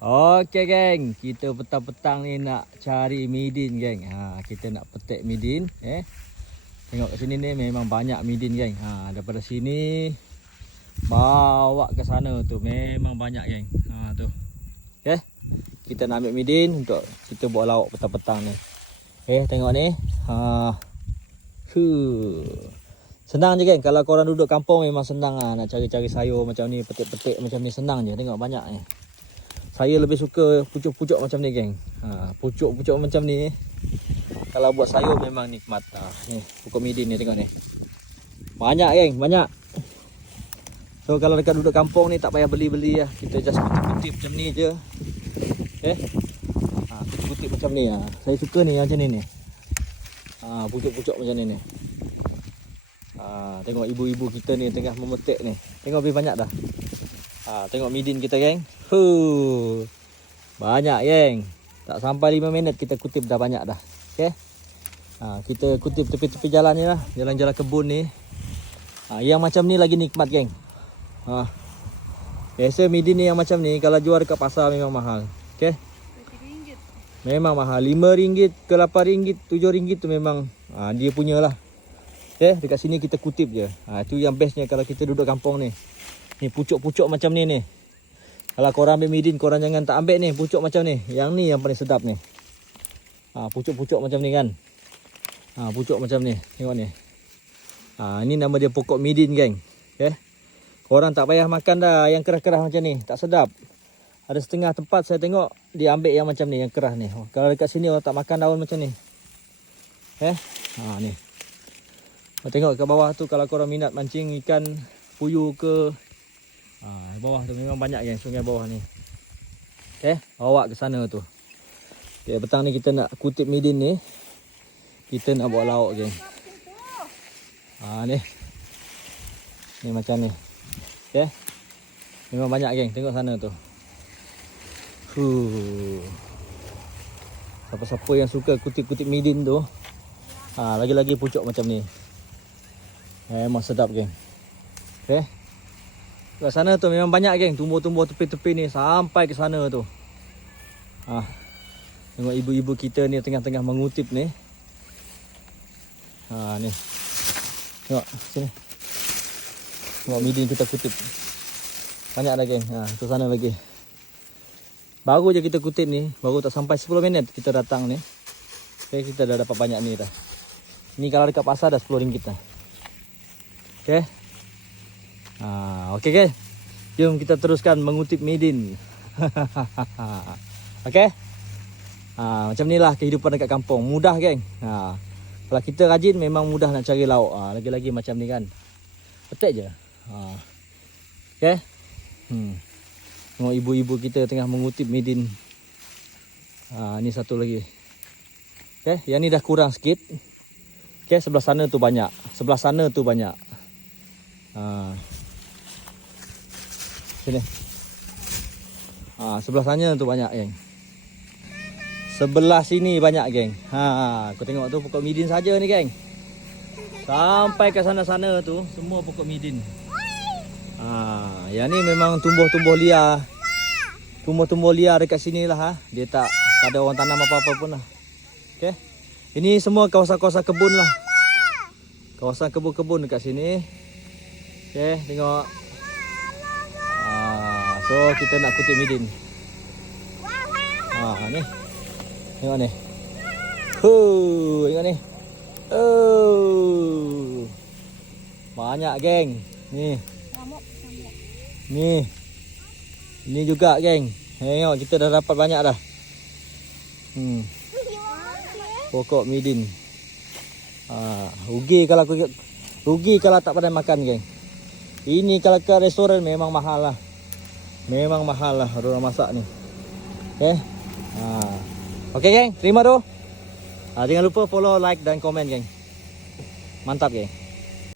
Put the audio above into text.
Okey geng, kita petang-petang ni nak cari midin geng. Ha, kita nak petik midin eh. Tengok kat sini ni memang banyak midin geng. Ha, daripada sini bawa ke sana tu memang banyak geng. Ha tu. Okey. Kita nak ambil midin untuk kita buat lauk petang-petang ni. Eh, tengok ni. Ha. Huh. Senang je geng. Kalau korang duduk kampung memang senang lah nak cari-cari sayur macam ni, petik-petik macam ni senang je. Tengok banyak ni. Saya lebih suka pucuk-pucuk macam ni geng. Ha, pucuk-pucuk macam ni kalau buat sayur memang nikmat. Ha, ni pokok midin ni tengok ni. Banyak geng, banyak. So kalau dekat duduk kampung ni tak payah beli-beli lah. Kita just kutip-kutip macam ni je. Okay. Ha, kutip macam ni ha. Saya suka ni macam ni ni. Ha, pucuk-pucuk macam ni ni. Ha, tengok ibu-ibu kita ni tengah memetik ni. Tengok lebih banyak dah. Ha, tengok midin kita geng. Huh. Banyak geng. Tak sampai 5 minit kita kutip dah banyak dah. Okey. Ha, kita kutip tepi-tepi jalan ni lah. Jalan-jalan kebun ni. Ha, yang macam ni lagi nikmat geng. Ha. Biasa midin ni yang macam ni kalau jual dekat pasar memang mahal. Okey. Memang mahal. RM5 ke RM8, RM7 tu memang ha, dia punya lah. Okay, dekat sini kita kutip je. Ha, itu yang bestnya kalau kita duduk kampung ni. Ni pucuk-pucuk macam ni ni. Kalau korang ambil midin, korang jangan tak ambil ni. Pucuk macam ni. Yang ni yang paling sedap ni. Ha, pucuk-pucuk macam ni kan. Ha, pucuk macam ni. Tengok ni. Ha, ini nama dia pokok midin geng. Okay. Korang tak payah makan dah yang kerah-kerah macam ni. Tak sedap. Ada setengah tempat saya tengok dia ambil yang macam ni, yang kerah ni. Oh, kalau dekat sini orang tak makan daun macam ni. Eh? Ha, ni. Tengok kat bawah tu kalau korang minat mancing ikan puyuh ke ha, bawah tu memang banyak kan sungai bawah ni. Okey, bawa ke sana tu. Okey, petang ni kita nak kutip midin ni. Kita nak buat lauk geng. Ha ni. Ni macam ni. Okey. Memang banyak geng, tengok sana tu. Huh. Siapa-siapa yang suka kutip-kutip midin tu. Ha, lagi-lagi pucuk macam ni. Memang sedap geng. Okey. Kat sana tu memang banyak geng tumbuh-tumbuh tepi-tepi ni sampai ke sana tu. Ha. Tengok ibu-ibu kita ni tengah-tengah mengutip ni. Ha ni. Tengok sini. Tengok midin kita kutip. Banyak dah geng. Ha tu sana lagi. Baru je kita kutip ni, baru tak sampai 10 minit kita datang ni. Okay, kita dah dapat banyak ni dah. Ni kalau dekat pasar dah RM10 dah. Okay. Ha, okay ke? Jom kita teruskan mengutip midin. okay. Ha, macam ni lah kehidupan dekat kampung. Mudah geng. Ha, kalau kita rajin memang mudah nak cari lauk. Ha, lagi-lagi macam ni kan. Petik je. Ha. Okay. Hmm. Tengok ibu-ibu kita tengah mengutip midin. Ha, ni satu lagi. Okay, yang ni dah kurang sikit. Okay, sebelah sana tu banyak. Sebelah sana tu banyak. Ha. Sini. Ha, sebelah sana tu banyak, geng. Sebelah sini banyak, geng. Ha, kau tengok tu pokok midin saja ni, geng. Sampai ke sana-sana tu semua pokok midin. Ha, yang ni memang tumbuh-tumbuh liar. Tumbuh-tumbuh liar dekat sini lah ha. Dia tak, tak ada orang tanam apa-apa pun lah. Okey. Ini semua kawasan-kawasan kebun lah. Kawasan kebun-kebun dekat sini. Okey, tengok. So kita nak kutip midin. Ha, ni. Tengok ni. Huh, tengok ni. Oh. Banyak geng. Ni. Ni. Ni juga geng. Tengok kita dah dapat banyak dah. Hmm. Pokok midin. Ha, rugi kalau aku rugi kalau tak pandai makan geng. Ini kalau ke restoran memang mahal lah. Memang mahal lah orang masak ni. Okay. Ha. Okay geng, terima tu. Ha, jangan lupa follow, like dan komen geng. Mantap geng.